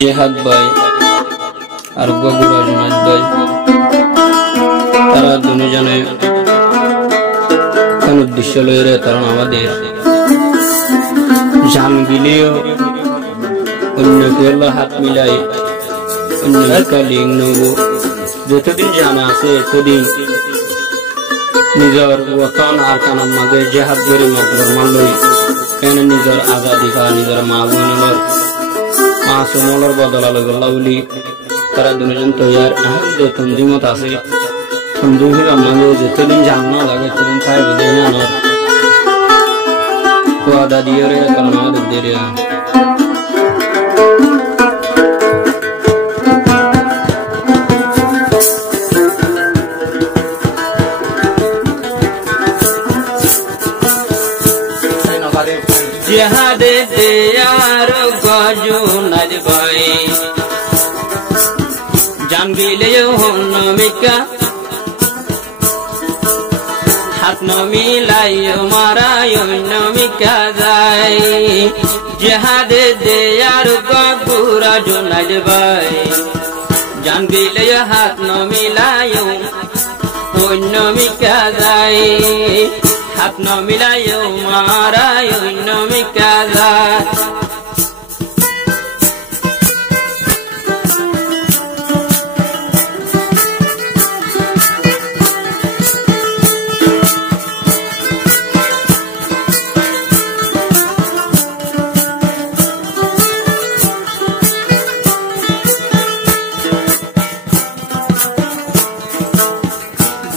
জেহাদ ভাই আর বগুড়া জুনাইদ ভাই তারা দুজনে কোন উদ্দেশ্য লইরে তারা আমাদের জান গিলেও অন্য কেউ হাত মিলাই অন্য কালিং নব যতদিন জানা আছে ততদিন নিজের ওতন আর কানার মাঝে জেহাদ করে মরমান লই কেন নিজের আজাদি বা নিজের মা বোনের মাসুমলর বদলালে গল্লা বলি তারা দুজন তৈয়ার যে তঞ্জিমত আছে তঞ্জিমের আমাদের যতদিন জানা লাগে ততদিন খাই বোধ জানার ওয়াদা দিয়ে রে কারণ আমাদের দেরি জেহাদে দেয়ার গজুনাইদ ভাই জান গিলেও নমিকা হাত নমিলাইও মারাই নমিকা যায় জেহাদে দেয়ার গগুরা জুনাইদ ভাই জান গিলেও হাত নমিলাইও নমিকা যায় হাত নমিলাইও মারাই নমিকা যায়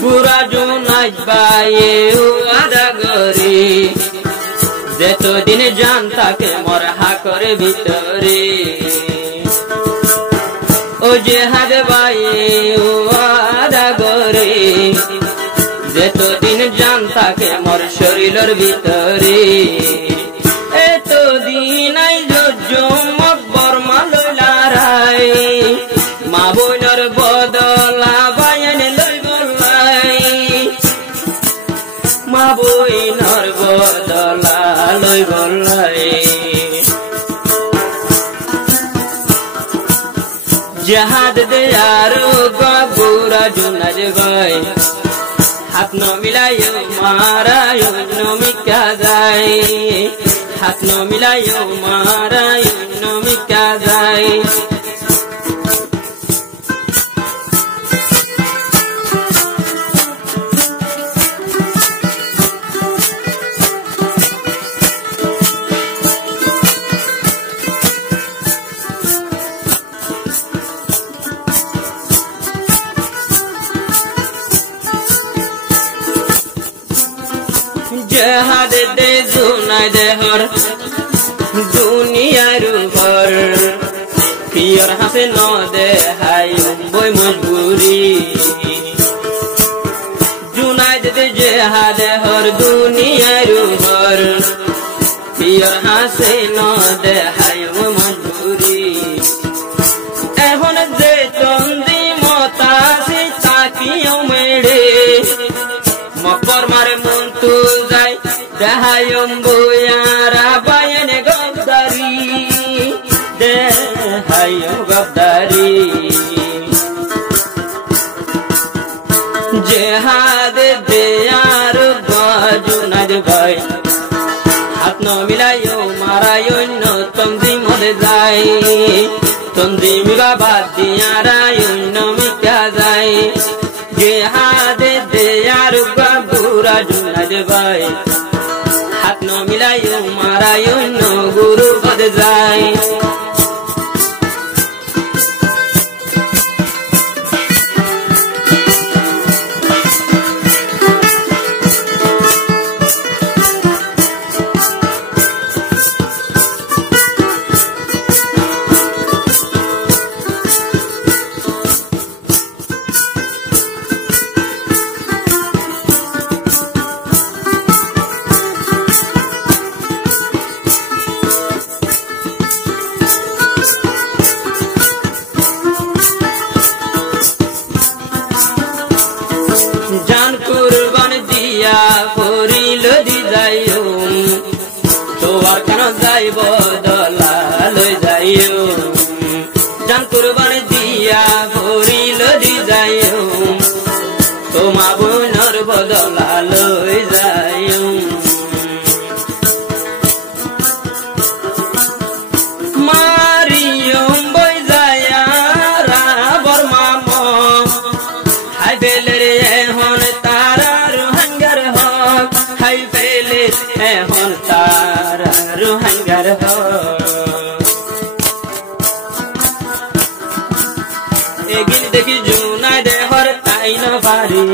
পুরা জুনাইদ ভাই ওয়াদা করি যতদিন জান তাকে মোর হাকর ভিতরে ও জেহাদ ভাই ওয়াদা করি যতদিন জান তাকে মোর শরীরের ভিতরে এতদিন আই জমক বর্মা লইলারাই মা বোনের বদলা বায়ন মা বইনর বদলা লই গলাই জেহাদ দেয়ার গগুরা জুনাইদ ভাই হাত নমিলাইও মারাই নমিকা যায় হাত নমিলাইও মারাই নমিকা যায় জেহাদ দে জুনাইদ হর দুনিয়ার উপর পিয়র হাসে ন দে হাই বই মজবুরি জুনাইদ দে জেহাদ হর দুনিয়ার উপর পিয়র হাসে ন দে হাই মজবুরি এখন যে তন্দি মতাসি তাকিও মেড়ে মকর মারে মন তু যায় দেহায়ম বয়ারা বায়ন গবদারি দেহায়ম গবদারি জেহাদ দেয়ার গজুনাইদ ভাই হাত নমিলাইও মারাই অন্য তঞ্জিমত যায় তঞ্জিম বাবা দিয়ারাই অন্য মিকা যায় জেহাদ দেয়ার গগুরা জুনাইদ ভাই হাত নমিলাইও মারাই অন্য গুরু পদ যায় জান কুরবান দিয়া করিল দি যাইও তোমার কেন যাইব দলা লই যাইও জান কুরবান দিয়া ভরিল দি যাইও তোমা বোনর বদলা লই যাইও মারিয়ম বই যায়া রাবর মাম হাই বেলে রে এখন তারা রোহাঙ্গার হক হাই বেলে এখন তারা রোহাঙ্গার হক এগিন দেখি জুনাই দেহর তাই না পারি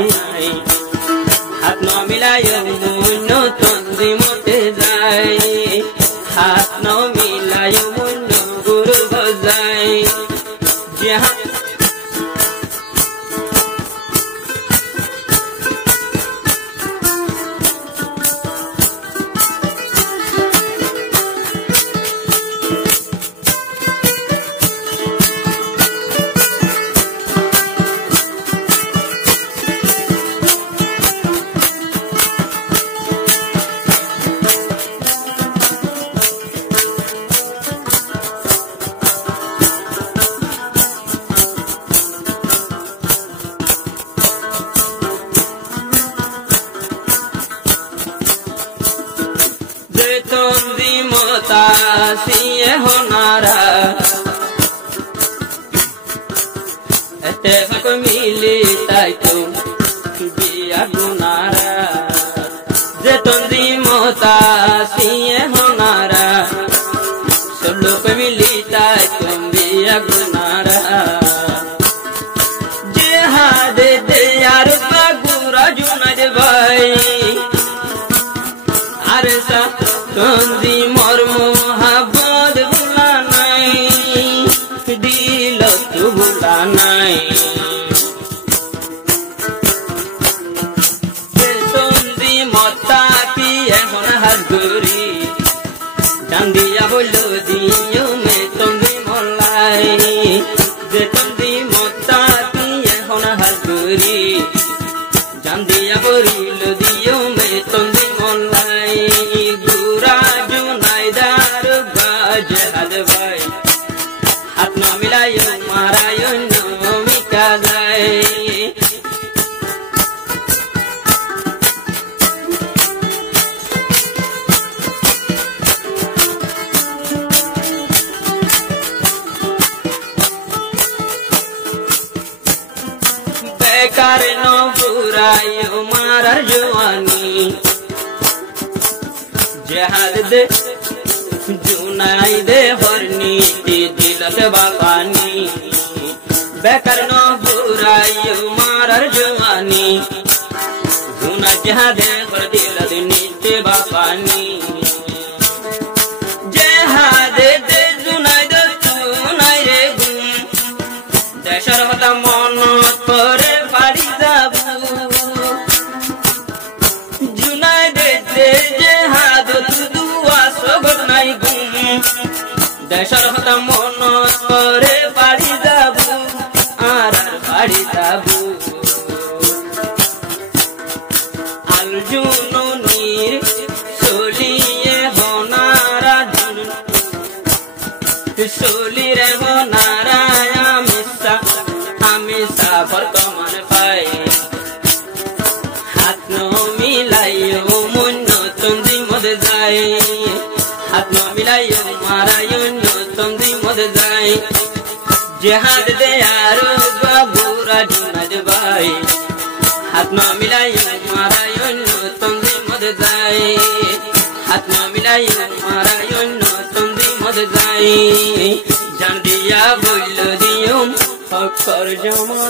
হাত ন মিলাই মন তন্দি মতে যায় হাত ন মিলাই মন গুরু বজাই তন্দি মতা সিয়ে হনারা এতে ফাঁক মিলি তাই তো বিয়া গুনারা যে তন্দি মতা সিয়ে হনারা সব লোক মিলি তাই তো বিয়া গুনারা যে হাদে দে আর বাগুরা জুনাদ ভাই আরে সা তন্দি মর্ম মহাবদ ভুলা নাই দিল তু ভুলা নাই তন্দি মতা কি এখন হাত গরি চান্দিয়া বলল দিও মে তন্দি মলাই যে তন্দি মতা কি এখন হাত গরি চান্দিয়া বলিল দিও মে তন্দি মলাই হাত ন মিলাই মারায় মিকা যায় বেকার ন পুরায় মারার জওয়ানি জেহাদ দে জুনাই দে হরনি দিলত বাপানি বেকার ন বুরাইও মারার জওয়ানি জুনা জেহাদে হর দিলত নিতে বাপানি জেহাদে দে জুনাই দে জুনাই রে গুম দেশর হতা মন করে পারি যাবু জুনাই দে জেহাদ দুয়া সবর নাই গুম দেশর হতা মন করে বাড়ি যাবু আর বাড়ি যাবু আলজুনির সলিয়ে হনারা সলিরে হনারা আমি সাফর কমন পাই হাত ন মিলাইও মন তন্দি মদ যায় হাত ন মিলাইও মারায় তন্দি মদ যায় জেহাদ দে আর বাবুরা জুনাদ ভাই হাত ন মিলাইও মারায় তন্দি মদ যায় হাত ন মিলাইও মারায় তন্দি মদ যায় জান দিয়া বলল দিও অক্ষর জমা